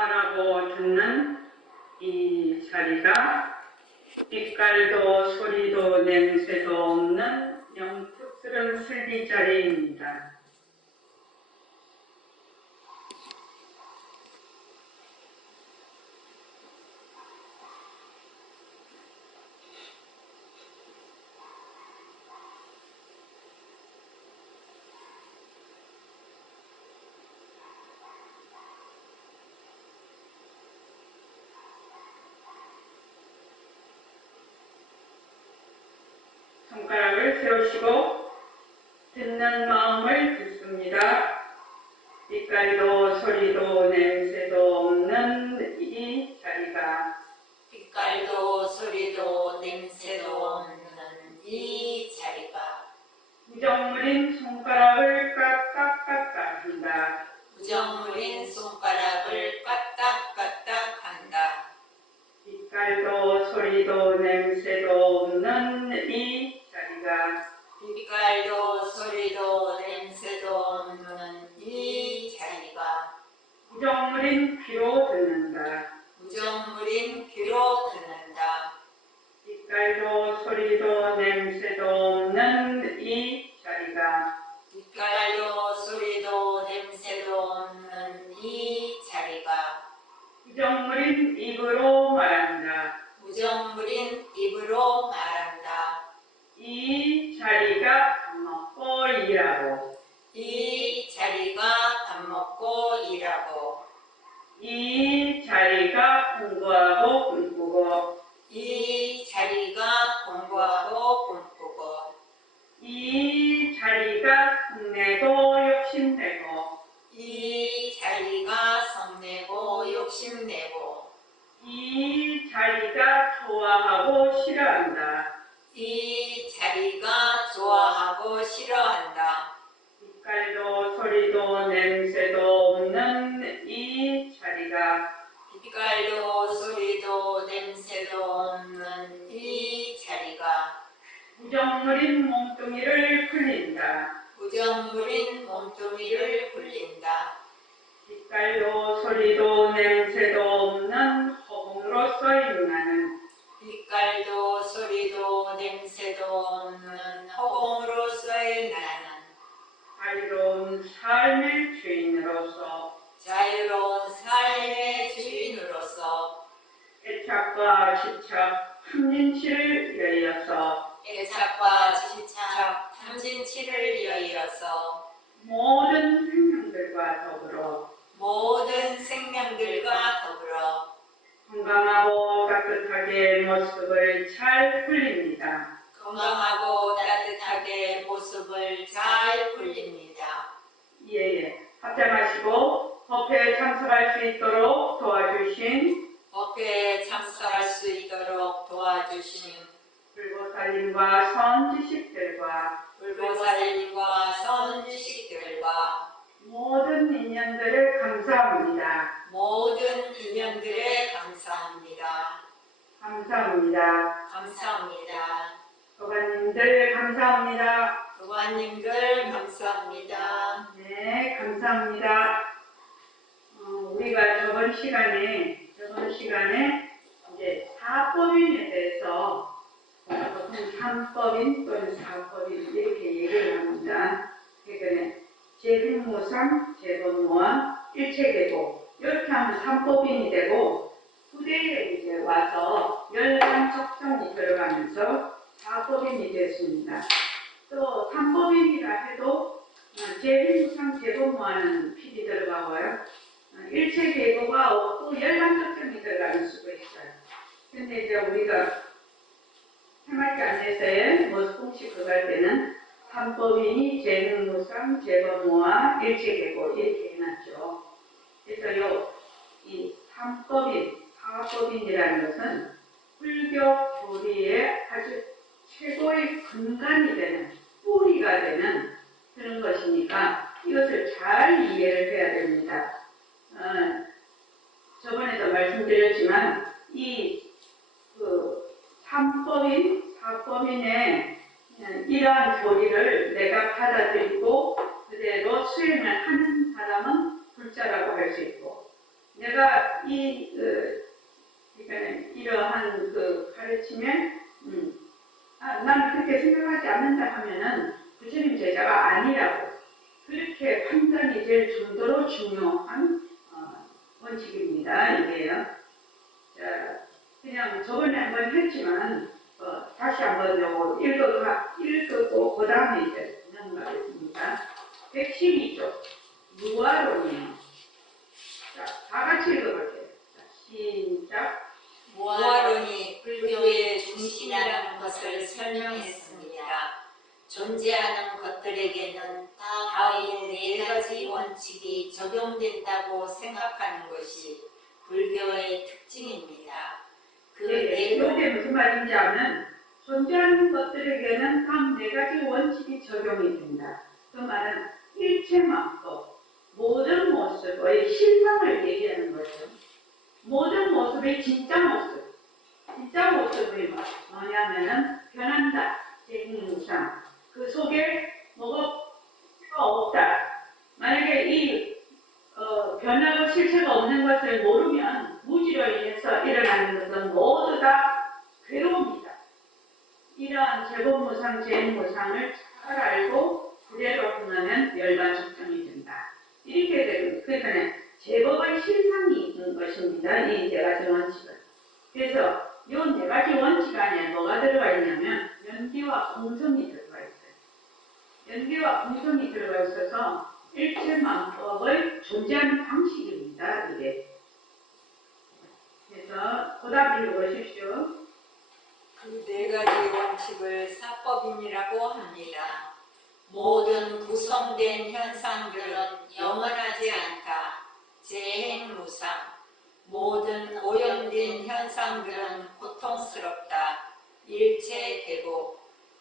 말하고 듣는 이 자리가 빛깔도 소리도 냄새도 없는 영특스러운 슬기 자리입니다. 손가락을 세우시고 듣는 마음을 듣습니다. 빛깔도 소리도 냄새도 없는 이 자리가 빛깔도 소리도 냄새도 없는 이 자리가 부정물인 손가락을 까딱까딱 한다. 부정물인 손가락을 까딱까딱 한다. 빛깔도 소리도 냄새도 없는 이 자리가 빛깔도 소리도 냄새도 없는 이 자리가 부정물인 귀로 듣는다. 부정물인 귀로 듣는다. 빛깔도 소리도 냄새도 없는 이 자리가 빛깔도 소리도 냄새도 없는 이 자리가 부정물인 입으로 말한다. 부정물인 입으로 말한다. 이 자리가 밥 먹고 일하고 이 자리가 밥 먹고 일하고 이 자리가 공부하고 꿈꾸고 이 자리가 공부하고 꿈꾸고 이 자리가 성내고 욕심내고 이 자리가 성내고 욕심내고 이 자리가 좋아하고 싫어한다. 이 자리가 좋아하고 싫어한다. 빛깔도 소리도 냄새도 없는 이 자리가 빛깔도 소리도 냄새도 없는 이 자리가 부정물인 몸뚱이를 풀린다. 부정물인 몸뚱이를 굴린다. 빛깔도 소리도 냄새도 없는 허공으로서 임하는 빛깔도 소리도 냄새도 없는 허공으로서의 나는 자유로운 삶의 주인으로서 자유로운 삶의 주인으로서 애착과 집착, 탐진치를 위하여서 애착과 집착, 탐진치를 위하여서 모든 생명들과 더불어 모든 생명들과 더불어 건강하고 따뜻하게 모습을 잘 굴립니다. 건강하고 따뜻하게 모습을 잘 굴립니다. 예. 합장하시고 법회에 참석할 수 있도록 도와주신 법회에 참석할 수 있도록 도와주신 불보살님과 선지식들과 불보살님과 선지식들과 모든 인연들을 감사합니다. 모든 인연들에 감사합니다. 감사합니다. 감사합니다. 도관님들 감사합니다. 도관님들 감사합니다. 네, 감사합니다. 우리가 저번 시간에 이제 사법인에 대해서 보통 3법인 또는 4법인 이렇게 얘기를 합니다. 그러니까 재등무상, 재범무와 일체계보 이렇게 하면 3법인이 되고 후대에 이제 와서 열반적정이 들어가면서 4법인이 됐습니다. 또 3법인이라 해도 재등무상, 재범무하는 필이 들어가고요. 일체계보가 없고 열반적정이 들어가는 수가 있어요. 근데 이제 우리가 생활기 안에서의 공식 들어갈 때는 3법인이 재등무상, 재범무와 일체계보 이렇게 해놨죠. 그래서 이 3법인, 4법인이라는 것은 불교 교리의 아주 최고의 근간이 되는, 뿌리가 되는 그런 것이니까 이것을 잘 이해를 해야 됩니다. 저번에도 말씀드렸지만 이 3법인, 4법인의 이러한 교리를 내가 받아들이고 그대로 수행을 하는 사람은 불자라고 할 수 있고 내가 그러니까 이러한 그 가르침에 난 그렇게 생각하지 않는다 하면은 부처님 제자가 아니라고 그렇게 판단이 될 정도로 중요한 원칙입니다. 이게요. 자, 그냥 저번에 한번 했지만 다시 한번 요거 읽고 그 다음에 이제 넘어가겠습니다. 112조 무아론이요. 자, 다 같이 읽어볼게요. 자, 시작. 무아론이 불교의 중심이라는 것을 설명했습니다. 존재하는 것들에게는 다음의 네 가지 원칙이 적용된다고 생각하는 것이 불교의 특징입니다. 네, 이게 무슨 말인지 아면 존재하는 것들에게는 단 네 가지 원칙이 적용이 된다. 그 말은 일체만법, 모든 모습의 실상을 얘기하는 거죠. 모든 모습의 진짜 모습. 진짜 모습이 뭐냐면은 변한다. 제2무상. 그 속에 뭐가 없다. 만약에 이 변하고 실체가 없는 것을 모르면 무지로 인해서 일어나는 것은 모두 다 괴로움이다. 이러한 제법무상, 제2무상을 잘 알고 그대로 행하면 열반적정이 된다. 이렇게 되는 그러니까 제법의 실상이 있는 것입니다. 이 네 가지 원칙은. 그래서 이 네 가지 원칙 안에 뭐가 들어가 있냐면 연기와 공성이 들어가 있어요. 연기와 공성이 들어가 있어서 일체만법의 존재하는 방식입니다. 이게. 그래서 보답 읽어보십시오. 그 네 가지 원칙을 사법인이라고 합니다. 모든 구성된 현상들은 영원하지 않다. 재행무상. 모든 오염된 현상들은 고통스럽다. 일체계보.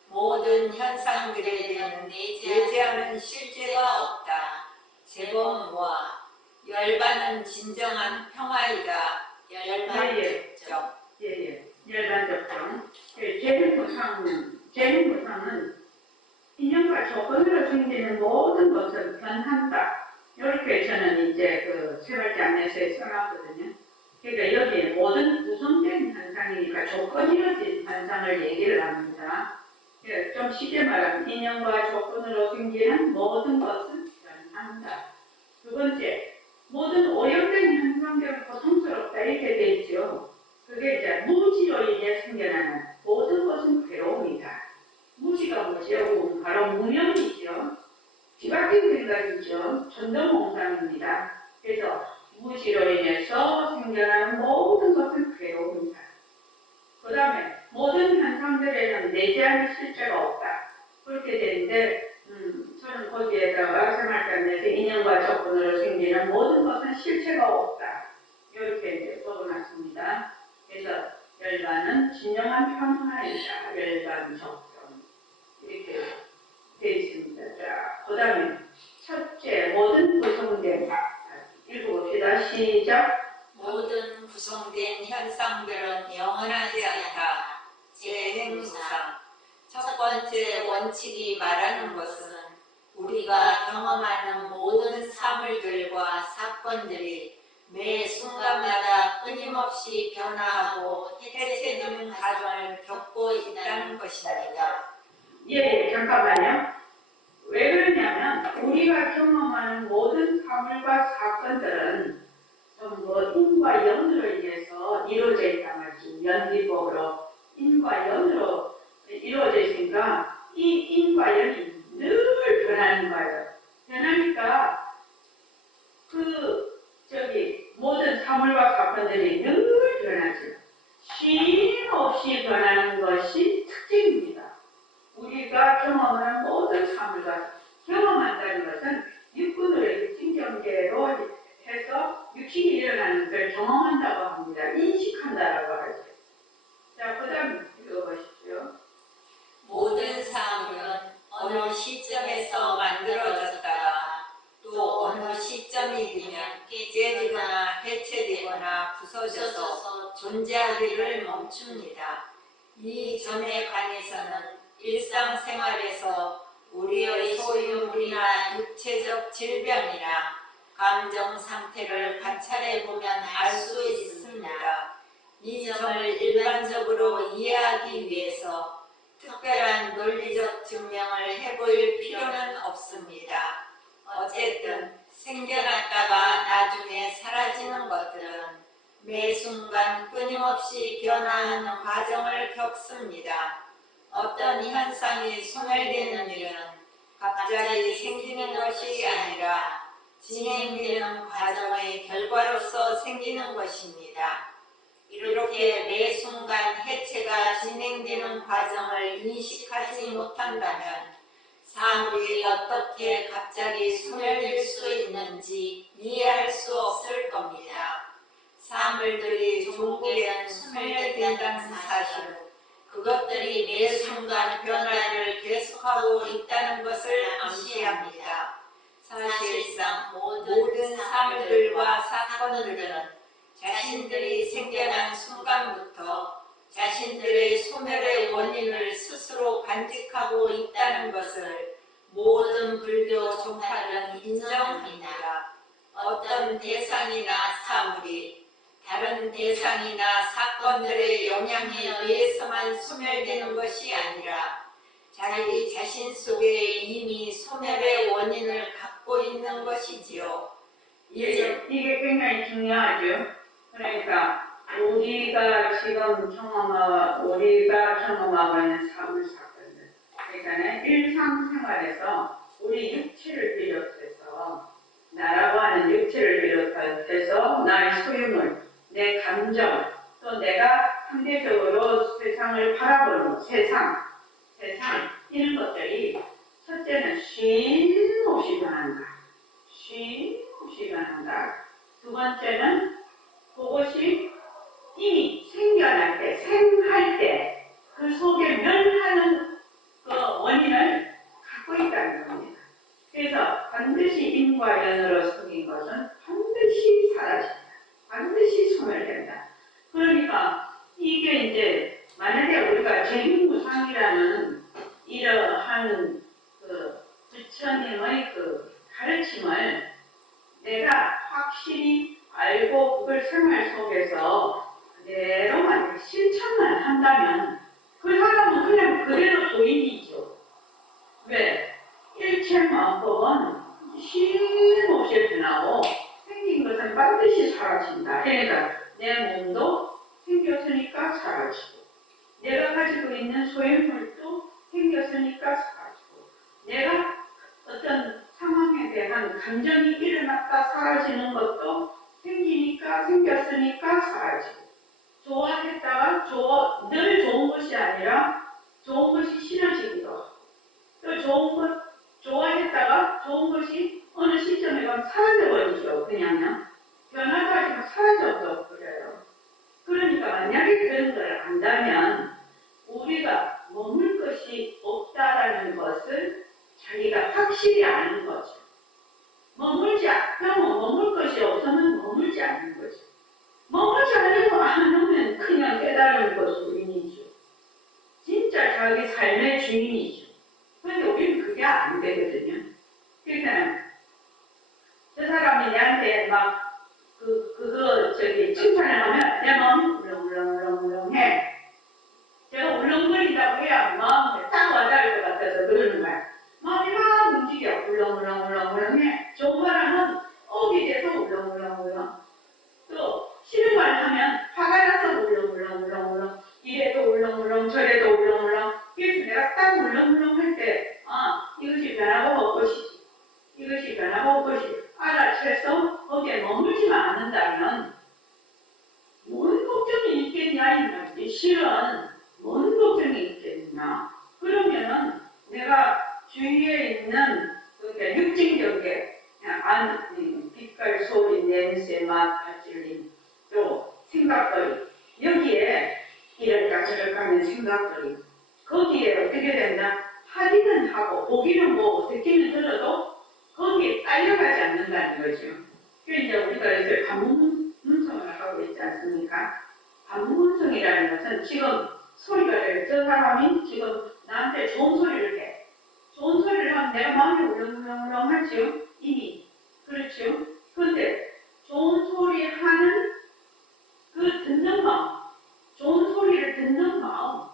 모든 현상들에게는 내재하는 실제가 없다. 제법무아. 열반은 진정한 평화이다. 열반적정. 예. 열반적정. 재행무상은 인연과 조건으로 생기는 모든 것은 변한다. 이렇게 저는 이제 그 세 번째 안내서에 써놨거든요. 그러니까 여기에 모든 구성된 현상이니까 조건이어진 현상을 얘기를 합니다. 좀 쉽게 말하면 인연과 조건으로 생기는 모든 것은 변한다. 두 번째, 모든 오염된 현상들은 고통스럽다 이렇게 돼 있죠. 그게 이제 무지로 인해 생겨나는 모든 것은 괴로움이다. 무지가 뭐죠? 바로 무명이죠. 뒤바뀐 생각이죠. 천도몽상입니다. 그래서 무지로 인해서 생겨나는 모든 것은 괴로움이다. 그 다음에 모든 현상들에는 내재하는 실제가 없다. 그렇게 되는데 저는 거기에다가 생활관에서 인연과 조건으로 생기는 모든 것은 실체가 없다. 이렇게 이제 써놨습니다. 그래서 열반은 진정한 평화이다. 열반적정. 이렇게 되어 있습니다. 자, 그 다음에 첫째, 모든 구성된 읽어봅시다. 시작. 모든 구성된 현상들은 영원하지 않다. 재행무상. 첫 번째 원칙이 말하는 것은 우리가 경험하는 모든 사물들과 사건들이 매 순간마다 끊임없이 변화하고 해체되는 과정을 겪고 있다는 것입니다. 예, 잠깐만요. 왜 그러냐면 우리가 경험하는 모든 사물과 사건들은 전부 인과 연으로 인해서 이루어져 있단 말이죠. 연기법으로 인과 연으로 이루어져 있으니까 이 인과 연이 늘 변하는 거예요. 변하니까 모든 사물과 사건들이 늘 변하죠. 쉼 없이 변하는 것이 특징입니다. 우리가 경험하는 모든 사물과 경험한다는 것은 육군으로 육신경계로 해서 육신이 일어나는 것을 경험한다고 합니다. 인식한다라고 하죠. 자, 그 다음 읽어보십시오. 모든 사물은 어느 시점에서 만들어졌다가 또 어느 시점이 되면 깨지거나 해체되거나 부서져서 존재하기를 멈춥니다. 이 점에 관해서는 일상생활에서 우리의 소유물이나 육체적 질병이나 감정 상태를 관찰해 보면 알 수 있습니다. 이 점을 일반적으로 이해하기 위해서 특별한 논리적 증명을 해보일 필요는 없습니다. 어쨌든 생겨났다가 나중에 사라지는 것들은 매 순간 끊임없이 변화하는 과정을 겪습니다. 어떤 현상이 소멸되는 일은 갑자기 생기는 것이 아니라 진행되는 과정의 결과로서 생기는 것입니다. 이렇게 매 순간 해체가 진행되는 과정을 인식하지 못한다면 사물이 어떻게 갑자기 소멸될 수 있는지 이해할 수 없을 겁니다. 사물들이 종국에는 소멸된다는 사실은 그것들이 매 순간 변화를 계속하고 있다는 것을 암시합니다. 사실상 모든 사물들과 사건들은 자신들이 생겨난 순간부터 자신들의 소멸의 원인을 스스로 간직하고 있다는 것을 모든 불교 종파는 인정합니다. 어떤 대상이나 사물이 다른 대상이나 사건들의 영향에 의해서만 소멸되는 것이 아니라 자기 자신 속에 이미 소멸의 원인을 갖고 있는 것이지요. 이게 굉장히 중요하죠. 그러니까 우리가 경험하고 있는 사물 사건들, 그러니까 일상생활에서 우리 육체를 비롯해서 나라고 하는 육체를 비롯해서 나의 소유물, 내 감정, 또 내가 상대적으로 세상을 바라보는 세상 이런 것들이 첫째는 쉼없이 변한다. 쉼없이 변한다. 두 번째는 그것이 이미 생겨날 때, 생할 때 그 속에 멸하는 그 원인을 갖고 있다는 겁니다. 그래서 반드시 인과 연으로 생긴 것은 반드시 사라진다. 반드시 소멸된다. 그러니까 이게 이제 만약에 우리가 재림무상이라는 이러한 그 부처님의 그 가르침을 내가 확실히 알고 그걸 생활 속에서 그대로만 실천만 한다면 그 사람은 그냥 그대로 도인이죠. 왜? 일체만법은 쉼없이 변하고 생긴 것은 반드시 사라진다. 그러니까 내 몸도 생겼으니까 사라지고 내가 가지고 있는 소유물도 생겼으니까 사라지고 내가 어떤 상황에 대한 감정이 일어났다 사라지는 것도 생겼으니까 사라지고 좋아했다가 늘 좋은 것이 아니라 좋은 것이 싫어지기도 하고 또 좋은 것 좋아했다가 좋은 것이 어느 시점에 가면 사라져버리죠. 그냥요. 변화도 하지만 사라져도 그래요. 그러니까 만약에 그런 걸 안다면 우리가 머물 것이 없다라는 것을 자기가 확실히 아는 거죠. 머물 것이 없으면 머물지 않는 거죠. 머물지 않으면 안 오면 그냥 깨달은 것뿐이죠. 진짜 자기 삶의 주인이죠. 그런데 우리는 그게 안 되거든요. 그러니까 저 사람이 내한테 막 칭찬을 하면 내 마음이 울렁울렁해. 제가 울렁거린다고 해야 마음에 딱 와닿을 것 같아서 그러는 거야. 마음이 막 움직여. 울렁울렁해. 좋은 말 하면 업이 돼서 울렁울렁. 또 싫은 말 하면 화가 나서 울렁울렁. 이래도 울렁울렁 저래도 울렁울렁. 그래서 내가 딱 울렁울렁 할 때 이것이 변하고 헛것이지. 이것이 변하고 헛것이 알아채서 거기에 머물지만 않는다면 뭔 걱정이 있겠냐 이 말이지. 실은 뭔 걱정이 있겠냐. 그러면은 내가 주위에 있는 그러니까 육징경계 빛깔, 소리, 냄새, 맛, 발질림, 또 생각거리 여기에 이럴까 저럴까 하는 생각거리 거기에 어떻게 된다? 하기는 하고 보기는 보고 듣기는 들어도 거기에 딸려가지 않는다는 거죠. 그래서 이제 우리가 이제 반문성을 하고 있지 않습니까? 반문성이라는 것은 지금 소리가 돼요. 저 사람이 지금 나한테 좋은 소리를 해. 좋은 소리를 하면 내가 마음이 울렁울렁 하죠. 이미. 그렇죠. 근데 좋은 소리 하는 그 듣는 마음, 좋은 소리를 듣는 마음,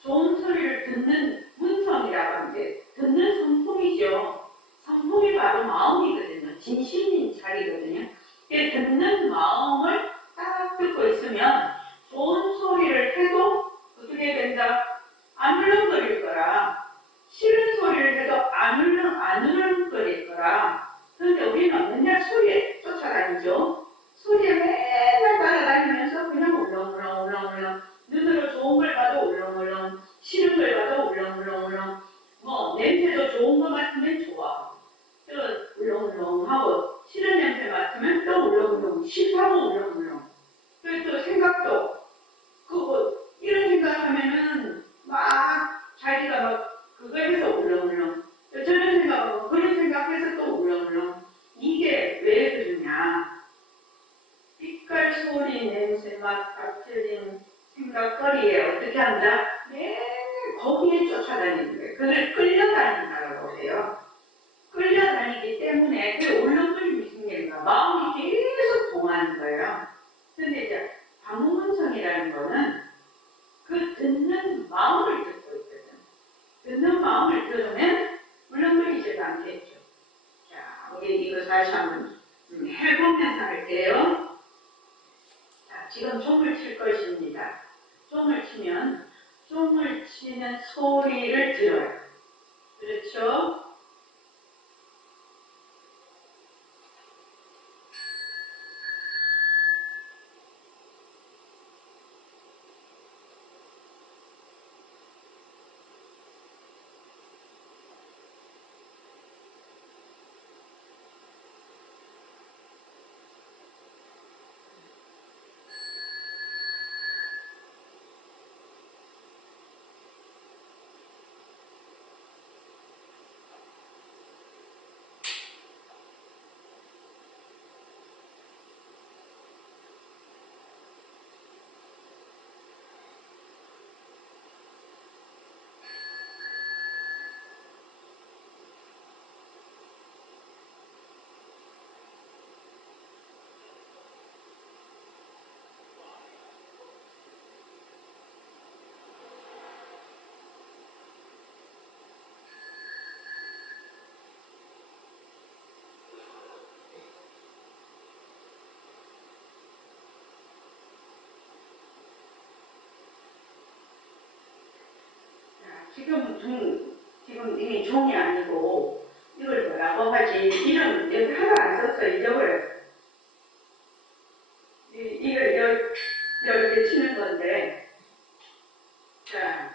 좋은 소리를 듣는 문성이라고 하는데 듣는 성품이죠. 성품이 바로 마음이거든요. 진심인 자리거든요. 듣는 마음을 딱 듣고 있으면 좋은 소리를 해도 어떻게 된다? 안 울렁거릴 거라. 싫은 소리를 해도 안 울렁거릴 거라. 그런데 우리는 맨날 소리에 쫓아다니죠. 소리에 맨날 따라다니면서 그냥 울렁울렁 눈으로 좋은 걸 봐도 울렁울렁, 싫은 걸 봐도 울렁울렁, 뭐 냄새도 좋은 거 맡으면 좋아. 또 울렁울렁하고 싫은 냄새 맡으면 또 울렁울렁, 싫다고 울렁울렁. 그리고 또 생각도 그거 이런 생각하면은 막 자기가 막 그거 해서 울렁울렁. 또 저런 생각하고 그런 생각해서 또 울렁울렁. 이게 왜 그러냐? 빛깔, 소리, 냄새, 맛 다 틀린 생각거리에 어떻게 한다? 매일 거기에 쫓아다니는 거예요. 그걸 끌려다닌다고 해요. 끌려다니기 때문에 그 울렁거림이 생기는 거야. 마음이 계속 동하는 거예요. 근데 이제 방문성이라는 거는 그 듣는 마음을 듣고 있거든. 듣는 마음을 들으면 울렁거리지도 않겠죠. 자, 우리 이거 다시 한번 해보면서 할게요. 자, 지금 종을 칠 것입니다. 종을 치면 종을 치는 소리를 들어요. 그렇죠? 지금 이미 종이 아니고 이걸 뭐라고 하지? 이름 여기 하나 안 썼어. 잊어버렸어. 이걸 이렇게 치는 건데, 자,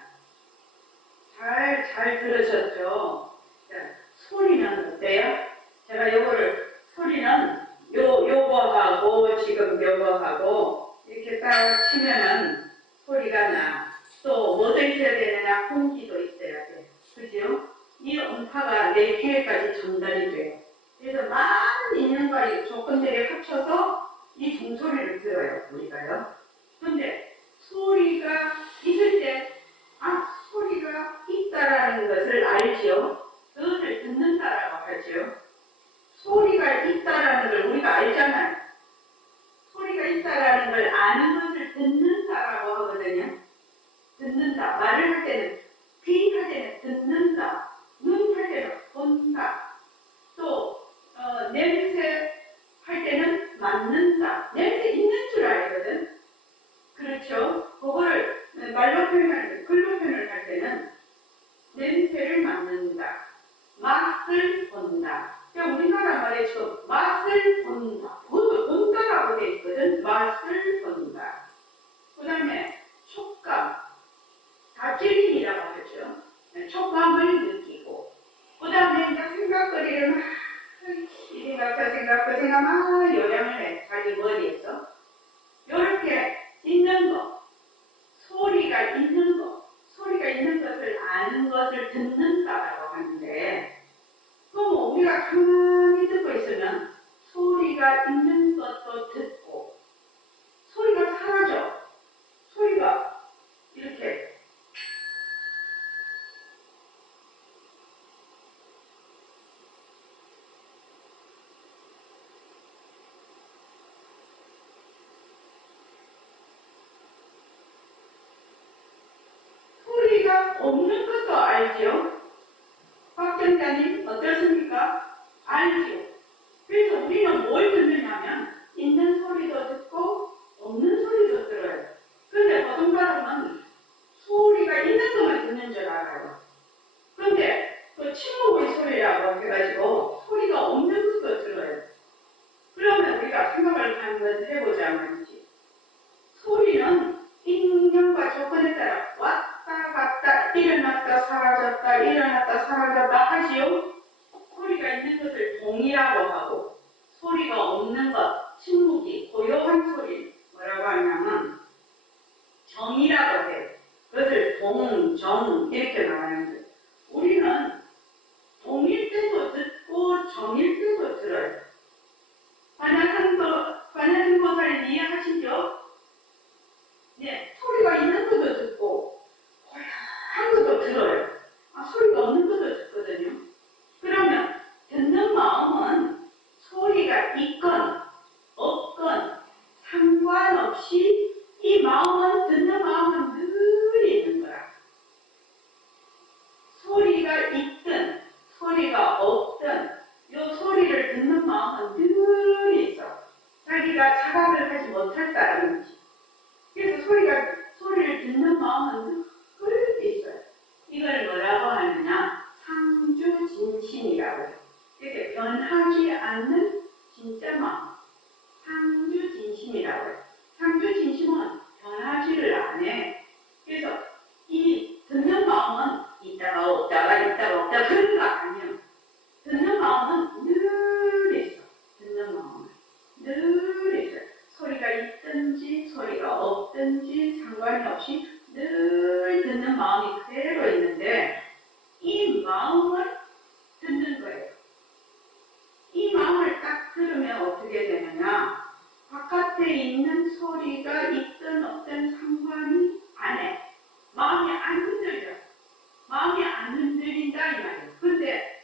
잘 들으셨죠? 자, 소리는 어때요? 제가 요거를 소리는 요거하고 지금 요거하고 이렇게 딱 치면은 소리가 나. 또 뭐도 있어야 되느냐? 공기도 있어야 돼. 그죠? 이 음파가 내 귀에까지 전달이 돼. 그래서 많은 있는과 조건들이 합쳐서 이 종소리를 들어요, 우리가요. 근데 소리가 있을 때, 소리가 있다라는 것을 알죠. 그것을 듣는다라고 하죠. 소리가 있다라는 걸 우리가 알잖아요. 소리가 있다라는 걸 아는 것을 듣는다라고 하거든요. 듣는다. 말을 할 때는, 귀 할 때는 듣는다. 눈 할 때는 본다. 또 냄새 할 때는 맡는다. 냄새 있는 줄 알거든. 그렇죠? 그거를 말로 표현할, 글로 표현을 할 때는 냄새를 맡는다. 맛을 본다. 그러니까 우리나라 말에 지금 맛을 본다. 본다라고 돼 있거든. 맛을 본다. 그 다음에 촉감. 다찌림이라고 하죠. 촉감을 느끼고. 그 다음에 이제 생각거리를 막, 이 생각, 저 생각, 그 생각 막 요량을 해. 자기 머리에서. 요렇게 있는 거. 소리가 있는 거. 소리가 있는 것을 아는 것을 듣는다라고 하는데, 그럼 우리가 가만히 듣고 있으면 소리가 있는 것도 듣고, 소리가 사라져. 소리가 이렇게 없는 것도 알죠? 박정자님 어떻습니까? 알죠? 그래서 우리는 뭘 듣느냐면 있는 소리도 듣고 없는 소리도 들어요. 근데 보통 사람은 소리가 있는 것만 듣는 줄 알아요. 근데 그 침묵의 소리라고 해가지고 소리가 없는 것도 들어요. 그러면 우리가 생각을 한번 해보자 말이지. 소리는 인연과 조건에 따라 왔다 갔다 일어났다 사라졌다 일어났다 사라졌다 하지요. 소리가 있는 것을 동이라고 하고 소리가 없는 것, 침묵이 고요한 소리 뭐라고 하냐면 정이라고 해요. 그것을 동, 정 이렇게 말하는 거예요. 우리는 동일 때도 듣고 정일 때도 들어요. 관현보살 이해하시죠? 네, 소리가 있는 것도 듣고 고요한 것도 들어요. 소리가 없는 것도 듣거든요. 그러면 듣는 마음은 소리가 있건 없건 상관없이 이 마음은 듣는 마음은 늘 있는 거야. 소리가 있든 소리가 없든 이 소리를 듣는 마음은 늘 있어. 자기가 자각을 하지 못할 사람이지. 그래서 소리를 듣는 마음은 늘 있어요. 이걸 뭐라고 하느냐? 상주진심이라고 해요. 이렇게 변하지 않는 진짜 마음. 상주진심이라고 해요. 상주진심은 변하지를 않아. 그래서 이 듣는 마음은 있다가 없다가 있다가 없다가 그런 거 아니에요. 듣는 마음은 늘 있어. 듣는 마음은 늘 있어요. 소리가 있든지 소리가 없든지 상관이 없이 늘 듣는 마음이 그대로 있는데 이 마음을 듣는 거예요. 이 마음을 딱 들으면 어떻게 되느냐? 바깥에 있는 소리가 있든 없든 상관이 안 해. 마음이 안 흔들려. 마음이 안 흔들린다 이 말이에요. 근데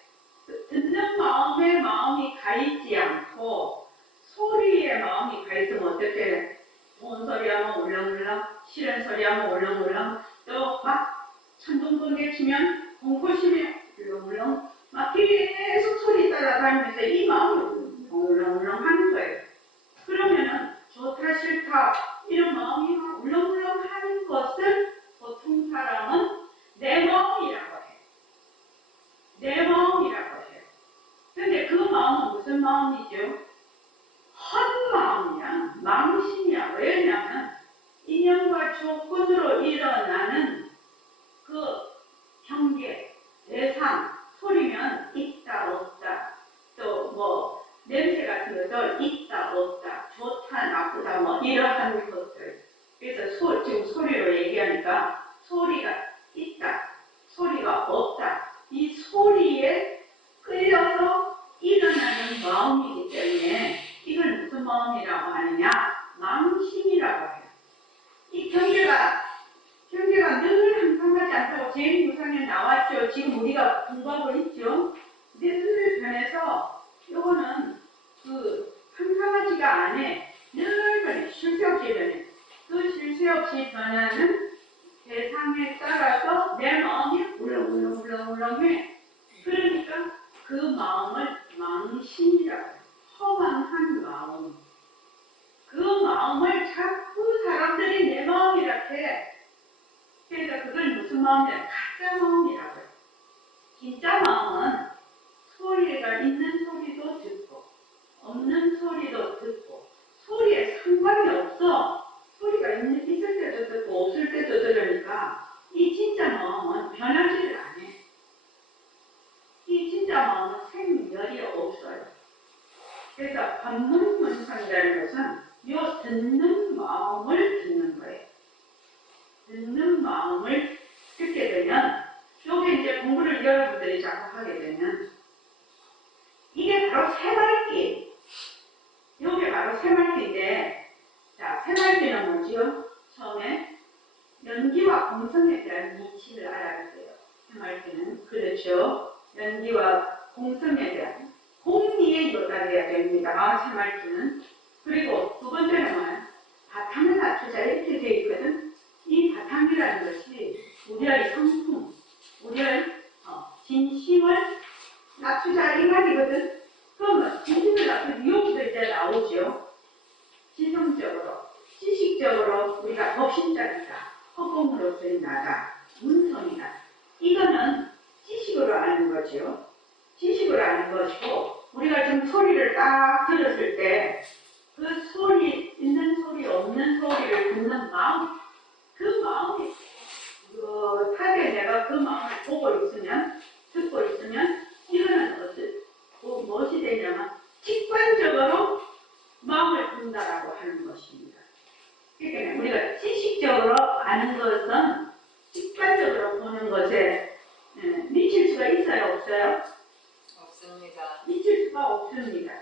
듣는 마음에 마음이 가 있지 않고 소리에 마음이 가 있으면 어떻게 해? 좋은 소리 하면 울렁울렁, 싫은 소리 하면 울렁울렁, 또 막 천둥번개 치면 공포심이 울렁울렁, 막 계속 소리 따라다니면서 이 마음을 울렁울렁 하는 거예요. 그러면은 좋다 싫다 이런 마음이 막 울렁울렁 하는 것을 보통 사람은 내 마음이라고 해요. 내 마음이라고 해요. 근데 그 마음은 무슨 마음이죠? 헛 마음이야. 망심이야. 왜냐면 인연과 조건으로 일어나는 그 경계, 대상, 소리면 있다 없다, 또 뭐 냄새 같은 것도 있다 없다, 좋다 나쁘다 뭐 이러한 것들. 그래서 지금 소리로 얘기하니까 소리가 있다, 소리가 없다. 이 소리에 끌려서 일어나는 마음이기 때문에 이걸 무슨 마음이라고 하느냐? 망심이라고 해요. 이 경계가 늘 항상 하지 않다고 제1부상에 나왔죠. 지금 우리가 공부하고 있죠. 근데 늘 변해서 요거는 항상하지가 않아. 늘 변해. 쉴 새 없이 변해. 그 쉴 새 없이 변하는 대상에 따라서 내 마음이 울렁울렁해. 그러니까 그 마음을 망심이라고 해요. 허망한 마음. 그 마음을 자꾸 사람들이 내 마음이라 해. 그래서 그걸 무슨 마음이냐? 가짜 마음이라고 해요. 진짜 마음은 소리가 있는 소리도 듣고 없는 소리도 듣고 소리에 상관이 없어. 소리가 있을 때도 듣고 없을 때도 들으니까 이 진짜 마음은 변하지를 않아. 이 진짜 마음은 생멸이 없어요. 그래서 관문문상이라는 것은 요 듣는 마음을 듣는 거예요. 듣는 마음을 듣게 되면 요게 이제 공부를 여러분들이 자꾸 하게 되면 이게 바로 새말기. 요게 바로 새말기인데, 자, 새말기는 뭐지요? 처음에 연기와 공성에 대한 이치를 알아주세요. 새말기는 그렇죠. 연기와 공성에 대한 공리에 요달해야 됩니다. 새말기는. 그리고 두 번째는 바탕을 낮추자 이렇게 되어 있거든. 이 바탕이라는 것이 우리의 성품, 우리를 진심을 낮추자 이 말이거든. 그러면 진심을 낮추는 이유도 이제 나오죠. 지성적으로, 지식적으로 우리가 법신자이다, 허공으로서의 나다, 문성이다. 이거는 지식으로 아는 거죠. 지식으로 아는 것이고, 우리가 지금 소리를 딱 들었을 때 그 소리, 있는 소리, 없는 소리를 듣는 마음, 그 마음이 타게 내가 그 마음을 보고 있으면, 듣고 있으면 이거는 무엇이 되냐면 직관적으로 마음을 둔다라고 하는 것입니다. 그러니까 우리가 지식적으로 아는 것은 직관적으로 보는 것에 미칠 수가 있어요? 없어요? 없습니다. 미칠 수가 없습니다.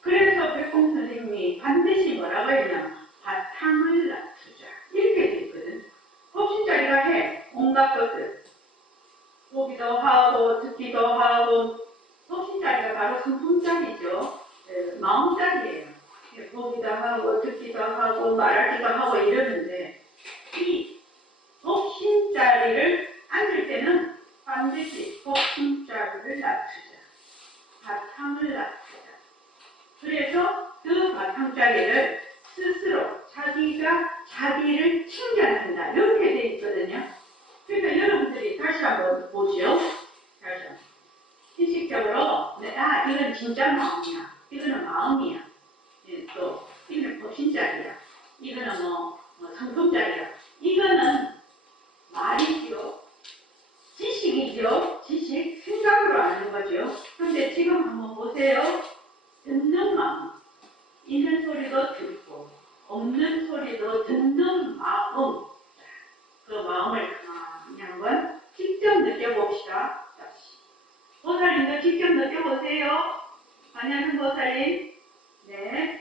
그래서 백공 선생님이 반드시 뭐라고 했냐면 바탕을 낮추자 이렇게 돼 있거든. 법신자리가 해 온갖 것을 보기도 하고 듣기도 하고. 법신자리가 바로 성품자리죠. 마음자리예요. 보기도 하고 듣기도 하고 말하기도 하고 이러는데 이 법신자리를 앉을 때는 반드시 법신자리를 낮추자. 바탕을 낮추자. 그래서 그 바탕자리를 스스로 자기가 자기를 칭찬한다. 이렇게 돼 있거든요. 그러니까 여러분들이 다시 한번 보시오. 다시 한번. 지식적으로 이건 진짜 마음이야. 이거는 마음이야. 또 이거는 법신자리야. 이거는 성품자리야. 이거는 말이죠. 지식이죠. 지식, 생각으로 아는 거죠. 그런데 지금 한번 보세요. 듣는 마음, 있는 소리도 듣고 없는 소리도 듣는 마음. 그 마음을 가만히 한번 직접 느껴봅시다. 다시. 보살님도 직접 느껴보세요. 안녕하세요, 보살님. 네.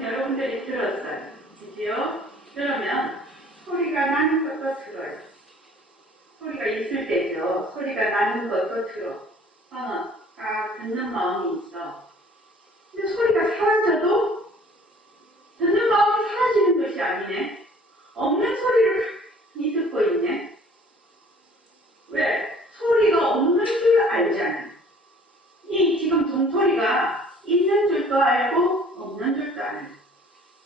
여러분들이 들었어요. 그죠? 그러면 소리가 나는 것도 들어요. 소리가 있을 때죠. 소리가 나는 것도 들어. 듣는 마음이 있어. 근데 소리가 사라져도 듣는 마음이 사라지는 것이 아니네. 없는 소리를 이 듣고 있네. 왜? 소리가 없는 줄 알잖아요. 이 지금 종소리가 있는 줄도 알고 없는 줄도 알아요.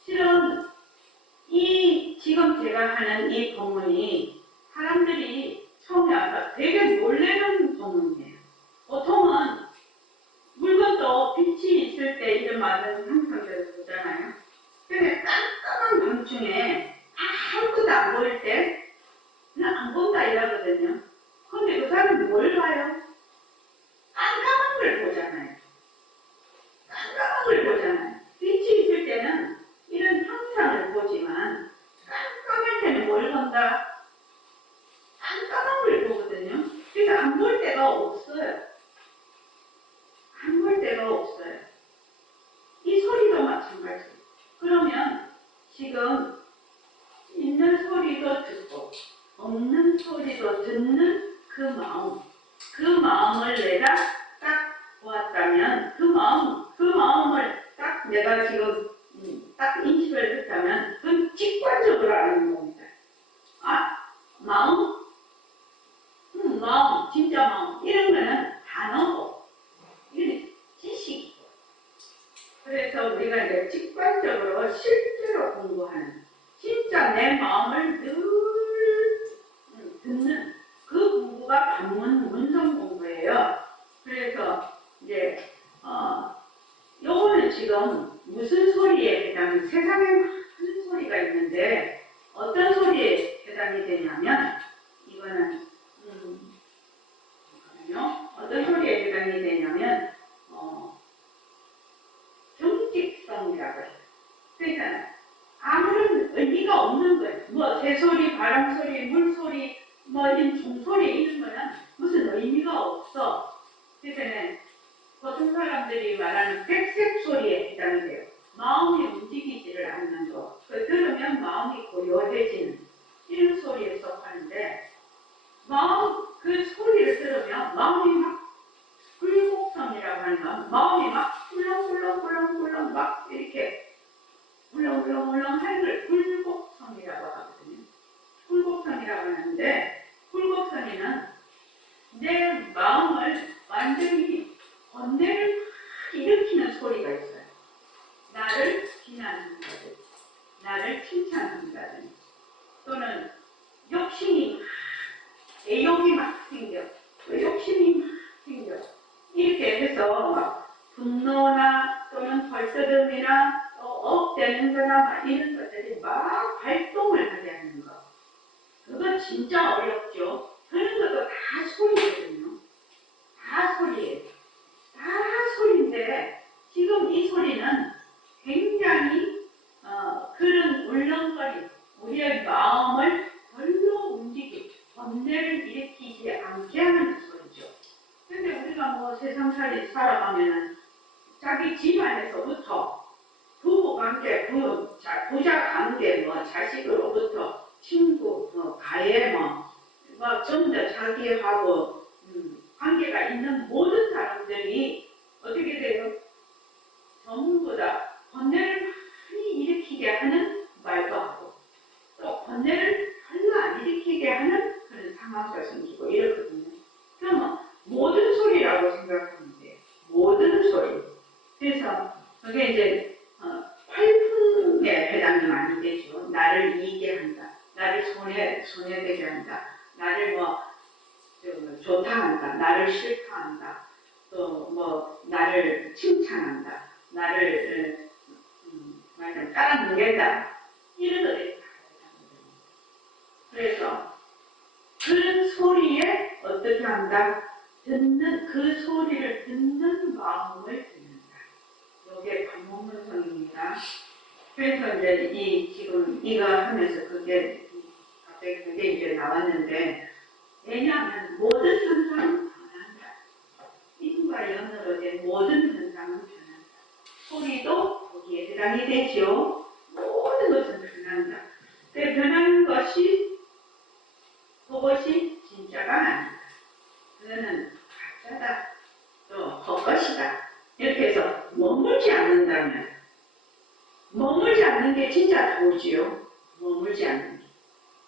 실은 이 지금 제가 하는 이 법문이 사람들이 처음에 와서 되게 놀라는 법문이에요. 보통은 물건도 빛이 있을 때 이런 말은 항상 들어보잖아요. 근데 깜깜한 밤중에 아무것도 안 보일 때 그냥 안 본다 이러거든요. 근데 그 사람은 뭘 봐요? 깜깜한 걸 보잖아요. 깜깜한 걸 보잖아요. 빛이 있을 때는 이런 형상을 보지만 깜깜할 때는 뭘 본다? 깜깜한 걸 보거든요. 그러니까 안 볼 데가 없어요. 안 볼 데가 없어요. 이 소리도 마찬가지. 그러면 지금 있는 소리도 듣고 없는 소리도 듣는 그 마음을 내가 딱 보았다면 그 마음을 딱 내가 지금 딱 인식을 했다면 그건 직관적으로 아는 겁니다. 마음, 진짜 마음 이런 거는 단어고 그래서 우리가 이제 직관적으로 실제로 공부하는 진짜 내 마음을 늘 듣는 그 공부가 반문 문성 공부예요. 그래서 이제 요거는 지금 무슨 소리에 해당이 세상에 많은 소리가 있는데 어떤 소리에 해당이 되냐면 이거는 잠깐만요. 어떤 소리에 해당이 되냐면 경직성이라고 해요. 그러니까 아무런 의미가 없는 거예요. 뭐 새소리, 바람소리, 물소리, 뭐 이런 종소리 이런 거는 무슨 의미가 없어. 그래서 보통 사람들이 말하는 백색 소리에 해당이 돼요. 마음이 움직이지를 않는 거. 그 들으면 마음이 고요해지는 이런 소리에 속하는데 그 소리를 들으면 마음이 막 굴곡성이라고 하는 건 마음이 막 꿀렁꿀렁꿀렁꿀렁 막 이렇게 울렁울렁울렁 하는 걸 굴곡성이라고 하거든요. 굴곡성이라고 하는데 굴곡성에는 내 마음을 완전히 번뇌를 막 일으키는 소리가 있어요. 나를 비난한다든지 나를 칭찬한다든지 또는 욕심이 막 애욕이 막 생겨 욕심이 막 생겨 이렇게 해서 막 분노나 또는 벌떠듬이나 또 억대는 거나 막 이런 것들이 막 발동을 하게 하는 거. 그거 진짜 어렵죠. 그런 것도 다 소리거든요. 다 소리예요. 다 소리인데 지금 이 소리는 굉장히 그런 울렁거림, 우리의 마음을 별로 움직이고 번뇌를 일으키지 않게 하는 소리죠. 근데 우리가 뭐 세상살이 살아가면은 자기 집안에서부터 부부 관계, 부자 관계, 뭐 자식으로부터 친구, 가해, 전부 다 자기하고 관계가 있는 모든 사람들이 어떻게 돼요? 전부 다 번뇌를 많이 일으키게 하는 말도 하고 또 번뇌를 별로 안 일으키게 하는 그런 상황가 생기고 이렇거든요. 그러면 모든 소리라고 생각하면 돼요. 모든 소리. 그래서 그게 이제 활품에 해당이 많이 되죠. 나를 이기게 한다. 나를 손해되게 한다. 나를 좋다 한다. 나를 싫다 한다. 또 나를 칭찬한다. 나를 말하자면 깔아뭉갠다. 이런 것들이 다 해당이 됩니다. 그래서 그 소리에 어떻게 한다? 그 소리를 듣는 마음을 듣는다. 이게 반문문성입니다. 그래서 이제 지금 이거 하면서 갑자기 그게 이제 나왔는데, 왜냐하면 모든 현상은 변한다. 인과 연으로 된 모든 현상은 변한다. 소리도 거기에 해당이 되죠. 모든 것은 변한다. 그 변하는 것이 그것이 진짜가 아니다. 그거는 가짜다. 또 헛것이다. 이렇게 해서 머물지 않는다면 머물지 않는 게 진짜 도지요. 머물지 않는 게.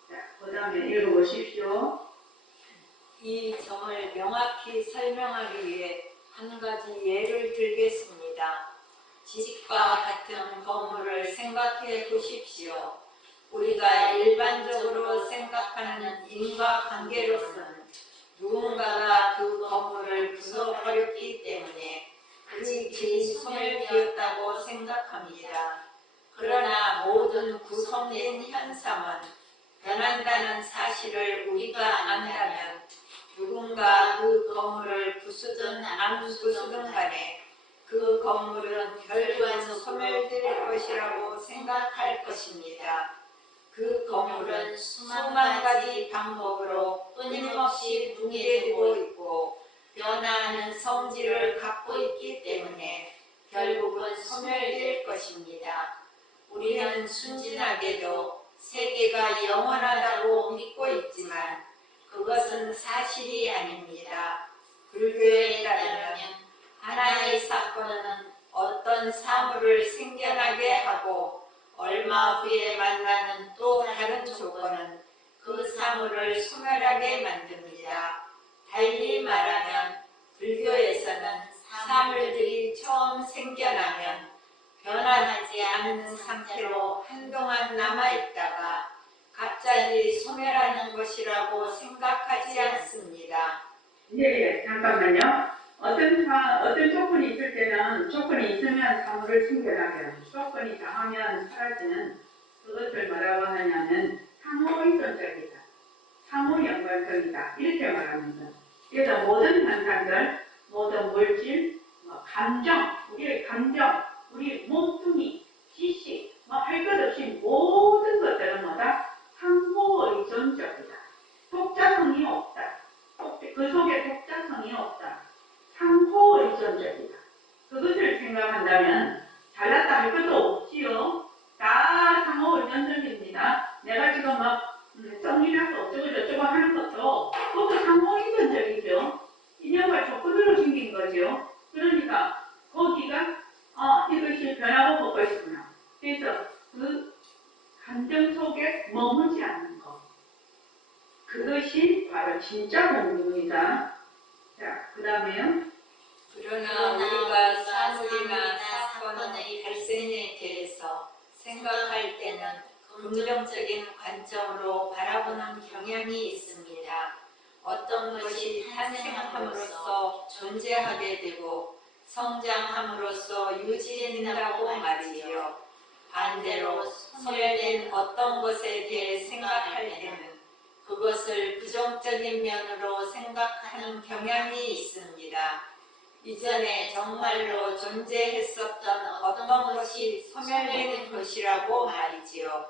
자, 그 다음에 읽어보십시오. 이 점을 명확히 설명하기 위해 한 가지 예를 들겠습니다. 집과 같은 건물을 생각해 보십시오. 우리가 일반적으로 생각하는 인과관계로서는 누군가가 그 건물을 부숴버렸기 때문에 그 집이 소멸되었다고 생각합니다. 그러나 모든 구성된 현상은 변한다는 사실을 우리가 안다면 누군가 그 건물을 부수든 안 부수든 간에 그 건물은 결국은 소멸될 것이라고 생각할 것입니다. 그 건물은 수만 가지 방법으로 끊임없이 붕괴되고 있고 변화하는 성질을 갖고 있기 때문에 결국은 소멸될 것입니다. 우리는 순진하게도 세계가 영원하다고 믿고 있지만 그것은 사실이 아닙니다. 불교에 따르면 하나의 사건은 어떤 사물을 생겨나게 하고 얼마 후에 만나는 또 다른 조건은 그 사물을 소멸하게 만듭니다. 달리 말하면 불교에서는 사물들이 처음 생겨나면 변화하지 않는 상태로 한동안 남아있다가 갑자기 소멸하는 것이라고 생각하지 않습니다. 예, 잠깐만요. 어떤 조건이 있을 때는 조건이 있으면 사물을 생겨나게 하고 조건이 강하면 사라지는 그것을 뭐라고 하냐면 상호의존적이다. 상호 연관성이다. 이렇게 말합니다. 그래서 모든 현상들, 모든 물질, 감정, 우리의 감정, 우리 몸뚱이, 지식, 할 것 없이 모든 것들은 뭐다? 상호의존적이다. 독자성이 없다. 그 속에 독자성이 없다. 상호의존적이다. 그것을 생각한다면 잘났다 할 것도 없지요. 다 상호의존적입니다. 내가 지금 정리나서 어쩌고저쩌고 하는 것도 그것도 상호의존적이죠. 인연과 조건으로 생긴 거죠. 그러니까 거기가 이것이 변하고 볼 것이구나. 그래서 그 감정 속에 머무지 않는 것. 그것이 바로 진짜 공부입니다. 자, 그 다음에요. 그러나 우리가 사물이나 사건의 발생에 대해서 생각할 때는 긍정적인 관점으로 바라보는 경향이 있습니다. 어떤 것이 탄생함으로써 존재하게 되고 성장함으로써 유지된다고 말이지요. 반대로 소멸된 어떤 것에 대해 생각할 때는 그것을 부정적인 면으로 생각하는 경향이 있습니다. 이전에 정말로 존재했었던 어떤 것이 소멸되는 것이라고 말이지요.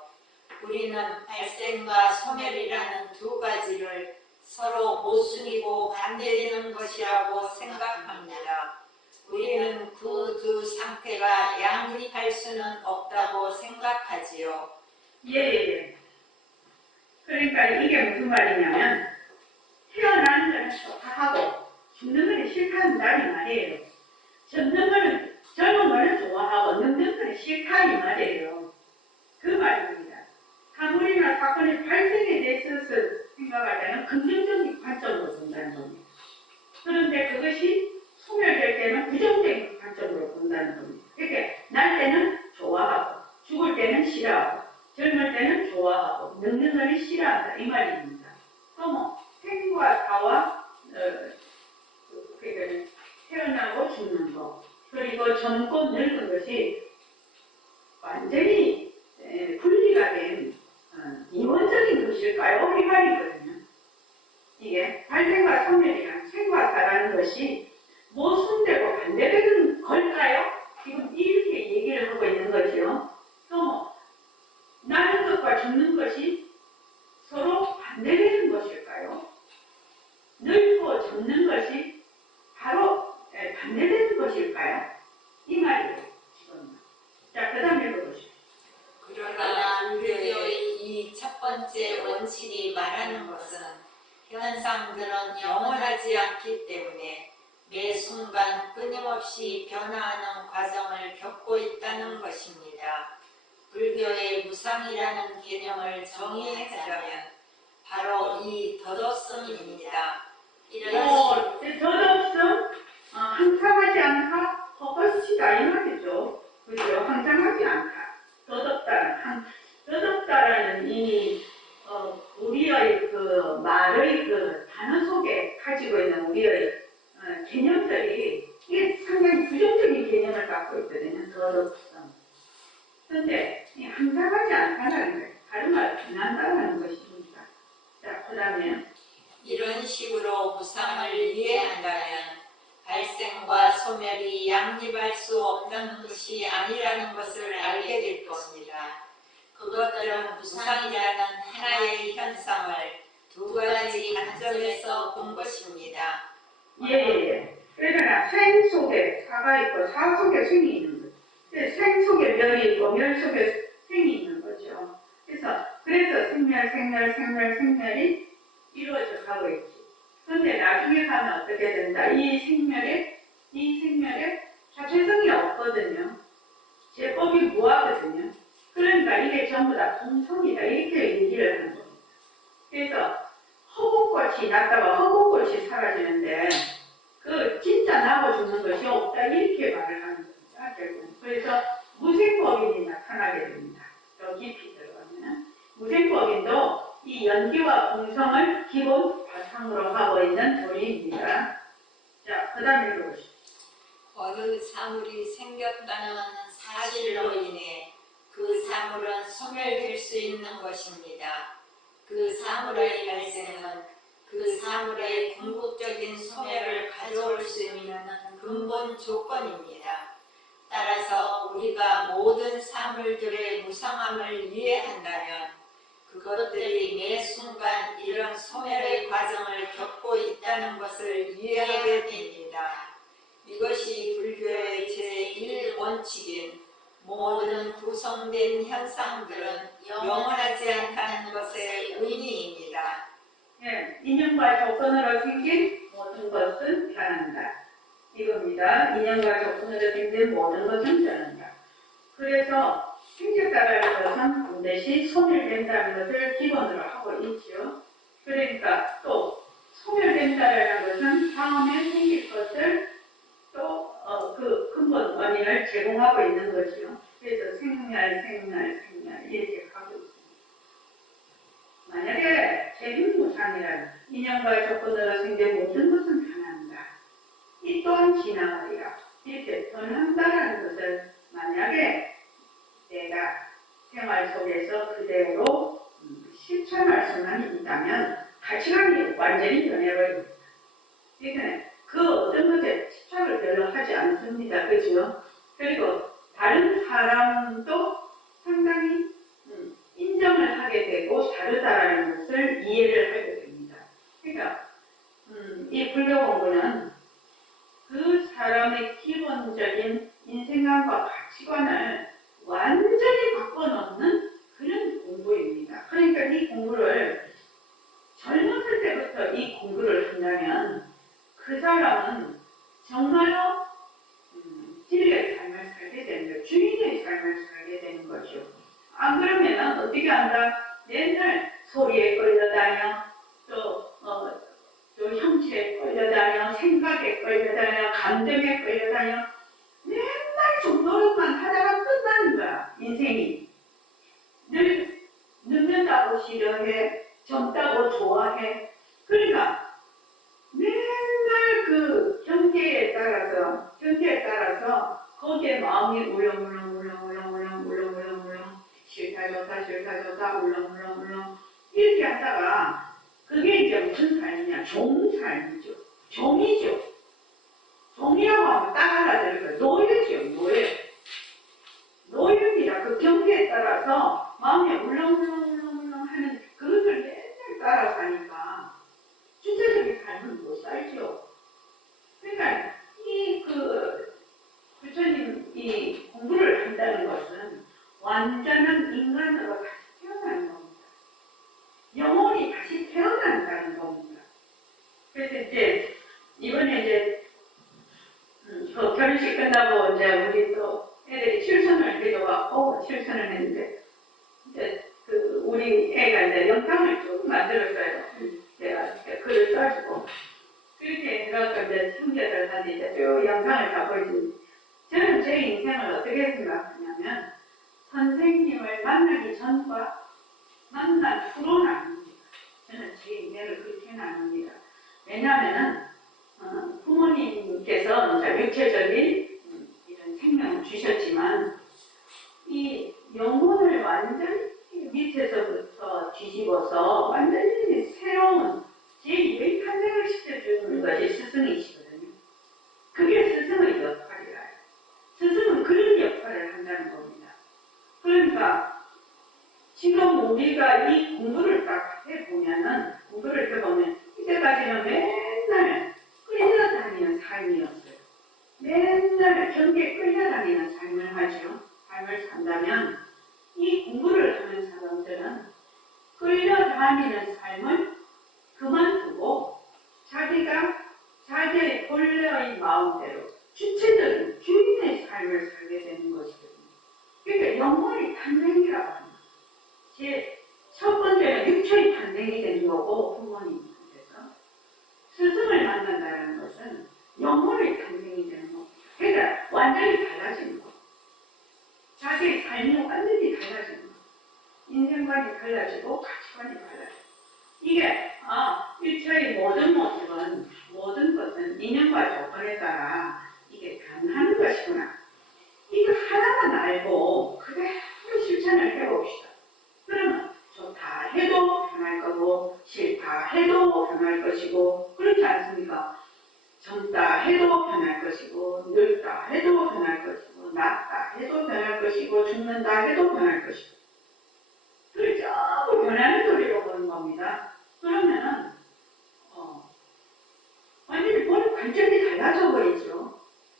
우리는 발생과 소멸이라는 두 가지를 서로 모순이고 반대되는 것이라고 생각합니다. 우리는 그 두 상태가 양립할 수는 없다고 생각하지요. 예. 그러니까 이게 무슨 말이냐면 태어나는 건 좋아하고 죽는 건 싫다는 이 말이에요. 젊은 거는 좋아하고 늙는 건 싫다 이 말이에요. 그 말입니다. 사물이나 사건의 발생에 대해서 생각할 때는 긍정적인 관점으로 본다는 겁니다. 그런데 그것이 소멸될 때는 부정적인 관점으로 본다는 겁니다. 그러니까 날 때는 좋아하고 죽을 때는 싫어하고 젊을 때는 좋아하고 늙는 거는 싫어한다 이 말입니다. 또 생과 사와 그러니까 태어나고 죽는 거 그리고 젊고 늙은 것이 완전히 분리가 된 이원적인 것일까요? 이 말이거든요. 이게 발생과 소멸이랑 생과 사라는 것이 모순되고 반대되는 걸까요? 지금 이렇게 얘기를 하고 있는 거죠. 또 나는 것과 죽는 것이 서로 반대되는 것일까요? 늙고 죽는 것이 바로 반대되는 것일까요? 이 말이에요. 지금. 자, 그 다음에 읽어보시죠. 그러나 불교의 이 첫 번째 원칙이 말하는 것은 현상들은 영원하지 않기 때문에 매 순간 끊임없이 변화하는 과정을 겪고 있다는 것입니다. 불교의 무상이라는 개념을 정의하자면 바로 이 덧없음입니다. 덧없음, 항상하지 않다, 허것이다 이 말이죠. 그죠? 항상하지 않다. 덧없다라는 이 우리의 그 말의 그 단어 속에 가지고 있는 우리의 개념들이 이게 상당히 부정적인 개념을 갖고 있거든요. 덧없음. 그런데 항상하지 않다는 거예요. 다른 말로 변한다는 것입니다. 자, 그 다음에요. 이런 식으로 무상을 이해한다면 발생과 소멸이 양립할 수 없는 것이 아니라는 것을 알게 될 것입니다. 그것들은 무상이라는 하나의 현상을 두 가지 관점에서 본 것입니다. 예. 그러니까 생 속에 사가 있고 사 속에 생이 있는 거죠. 생 속에 멸이 있고 멸 속에 생이 있는 거죠. 그래서 생멸이 이루어져 가고 있지. 그런데 나중에 가면 어떻게 된다? 이 생멸에 자체성이 없거든요. 제법이 무하거든요. 그러니까 이게 전부 다 공성이다. 이렇게 얘기를 하는 겁니다. 그래서 허공꽃이 났다가 허공꽃이 사라지는데 그 진짜 나고 죽는 것이 없다. 이렇게 말을 하는 겁니다. 결국. 그래서 이 연기와 공성을 기본 바탕으로 하고 있는 도리입니다. 자, 그 다음에 읽어보시죠. 거듭 사물이 생겼다는 사실로 인해 그 사물은 소멸될 수 있는 것입니다. 그 사물의 발생은 그 사물의 궁극적인 소멸을 가져올 수 있는 근본 조건입니다. 따라서 우리가 모든 사물들의 무상함을 이해한다면 그것들이 매 순간 이런 소멸의 과정을 겪고 있다는 것을 이해하게 됩니다. 이것이 불교의 제1원칙인 모든 구성된 현상들은 영원하지 않다는 것의 의미입니다. 예, 인연과 조건으로 생긴 모든 것은 변한다. 이겁니다. 인연과 조건으로 생긴 모든 것은 변한다. 그래서 생겼다라는 것은 반드시 소멸된다는 것을 기본으로 하고 있죠. 그러니까 또 소멸된다라는 것은 다음에 생길 것을 또 그 근본 원인을 제공하고 있는 거죠. 그래서 생멸 이렇게 가고 있습니다. 만약에 재림무상이라는 인연과 조건으로 생긴 모든 것은 변한다. 이 또한 지나가리라. 이렇게 변한다라는 것을 만약에 내가 생활 속에서 그대로 실천할 수만 있다면 가치관이 완전히 변해버립니다. 그러니까 그 어떤 것에 집착을 별로 하지 않습니다. 그죠? 그리고 다른 사람도 상당히 인정을 하게 되고 다르다라는 것을 이해를 하게 됩니다. 그러니까 이 불교 공부는 그 사람의 기본적인 인생관과 가치관을 완전히 바꿔놓는 그런 공부입니다. 그러니까 이 공부를 젊었을 때부터 이 공부를 한다면 그 사람은 정말로 진리의 삶을 살게 되는 거죠. 주인의 삶을 살게 되는 거죠. 안 그러면 어떻게 한다? 맨날 소리에 끌려다녀, 또 형체에 끌려다녀, 생각에 끌려다녀, 감정에 끌려다녀, 맨날 좀 노력만 하다가 끝나는 거야, 인생이. 늘 늙는다고 싫어해, 젊다고 좋아해. 그러니까 맨날 그 경계에 따라서 거기에 마음이 울렁울렁 싫다 좋다 울렁울렁 이렇게 하다가 그게 이제 무슨 삶이냐? 종삶이죠. 종이죠. 종이라고 하면 딱 알아들을 거예요. 노예죠. 노예입니다. 그 경계에 따라서 마음이 울렁울렁 하는 그것을 맨날 따라가니까 주체적인 삶은 못 살죠. 그러니까 부처님 이 공부를 한다는 것은 완전한 인간으로 다시 태어나는 겁니다. 영혼이 다시 태어난다는 겁니다. 그래서 이제 이번에 이제 그 결혼식 끝나고 이제 우리 또 애들이 실천을 해줘갖고 실천을 했는데 이제 그 우리 애가 이제 영상을 쭉 만들었어요. 제가 글을 써주고 그렇게 해갖고 이제 형제들한테 이제 쭉 영상을 다 보여줍니다. 저는 제 인생을 어떻게 생각하냐면 선생님을 만나기 전과 만난 후로 나눕니다. 저는 제 인생을 그렇게 나눕니다. 왜냐하면 부모님께서 육체적인 이런 생명을 주셨지만 이 영혼을 완전히 밑에서부터 뒤집어서 완전히 새로운 제2의 탄생을 시켜주는 것이 스승이시거든요. 그게 스승의 역할이라. 스승은 그런 역할을 한다는 겁니다. 그러니까 지금 우리가 이 공부를 딱 해보면 이때까지는 맨날 끌려다니는 삶이었어요. 맨날 경계에 끌려다니는 삶을 하죠. 삶을 산다면 이 공부를 하는 사람들은 끌려다니는 삶을 그만두고 자기의 본래의 마음대로 주체적인 주인의 삶을 살게 되는 것이거든요. 그러니까 영혼의 탄생이라고 합니다. 첫 번째는 육체의 탄생이 되는 거고 부모님한테서 스승을 만난다는 것은 영혼의 탄생이 되는 겁니다. 그러니까 완전히 달라지는 거. 자기의 삶이 완전히 달라지는 거. 인생관이 달라지고 가치관이 달라지고 이게 일체의 모든 모습은 모든 것은 인연과 조건에 따라 이게 변하는 것이구나. 이거 하나만 알고 그대로 실천을 해봅시다. 그러면 좋다 해도 변할 거고 싫다 해도 변할 것이고 그렇지 않습니까? 젊다 해도 변할 것이고 늙다 해도 변할 것이고 낫다 해도 변할 것이고 죽는다 해도 변할 것이고 그게 전부 변하는 소리로 보는 겁니다. 그러면은 완전히 보는 관점이 달라져 버리죠.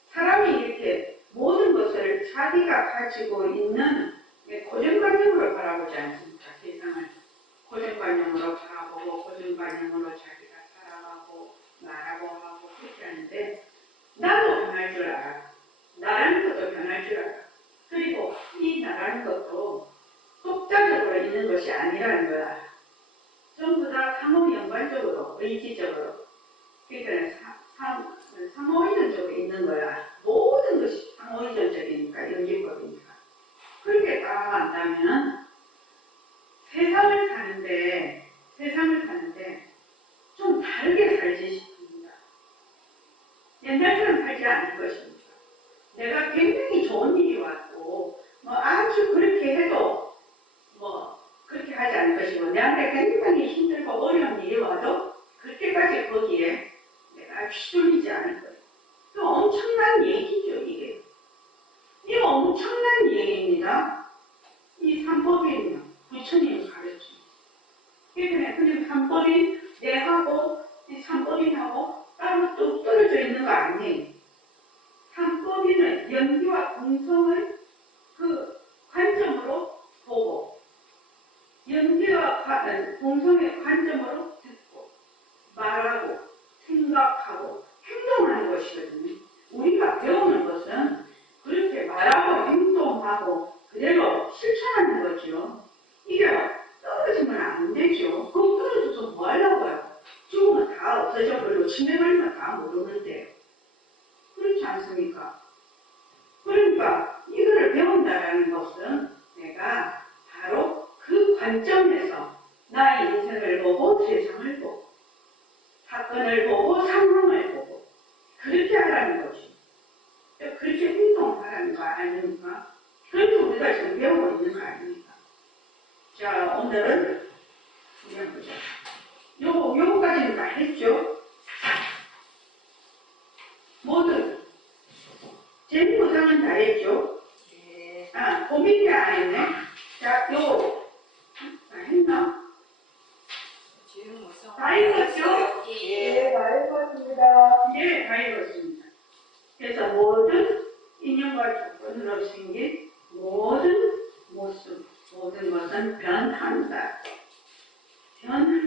사람이 이렇게 모든 것을 자기가 가지고 있는 고정관념으로 바라보지 않습니까? 세상을 고정관념으로 바라보고 고정관념으로 자기가 살아가고 말하고 하고 그렇게 하는데 나도 변할 줄 알아. 나라는 것도 변할 줄 알아. 그리고 이 나라는 것도 독자적으로 있는 것이 아니라는 걸 알아. 전부 다 상호연관적으로 의지적으로 그러니까 상호의존적으로 있는 거야. 모든 것이 상호의존적이니까 연기법이니까. 그렇게 따라간다면 세상을 사는데 좀 다르게 살지 싶습니다. 옛날처럼 살지 않을 것입니다. 내가 굉장히 좋은 일이 왔고 아주 그렇게 해도 그렇게 하지 않을 것이고 내한테 굉장히 힘들고 어려운 일이 와도 그렇게까지 거기에 내가 휘둘리지 않을 거예요. 그 엄청난 얘기죠, 이게. 이거 엄청난 얘기입니다. 이 삼법인은 부처님이 가르쳐요. 그냥 삼법인 내하고 이 삼법인하고 따로 뚝 떨어져 있는 거 아니에요. 삼법인은 연기와 공성을 그 관점으로 보고 연기와 공성의 관점으로 듣고 말하고 생각하고 행동하는 것이거든요. 우리가 배우는 것은 그렇게 말하고 행동하고 그대로 실천하는 거죠. 이게 떨어지면 안 되죠. 그거 떨어져서 뭐 하려고요? 죽으면 다 없어져 버리고 치매 걸리면 다 모르는데요. 그렇지 않습니까? 그러니까 이거를 배운다라는 것은 내가 바로 그 관점에서 나의 인생을 보고 세상을 보고 사건을 보고 상황을 보고 그렇게 하라는 거죠. 그렇게 행동하라는 거 아닙니까? 그래서 우리가 지금 배우고 있는 거 아닙니까? 자, 오늘은 우리 한번 보자. 요거까지는 다 했죠? 모두 재미보상은 다 했죠? 네. 고민이 안 했네. 자, 다 했나? 지금 무슨 다 읽었죠? 예. 다 읽었습니다. 예, 다 읽었습니다. 그래서 모든 인연과 조건으로 생긴 모든 모습, 모든 것은 변한다. 변한다.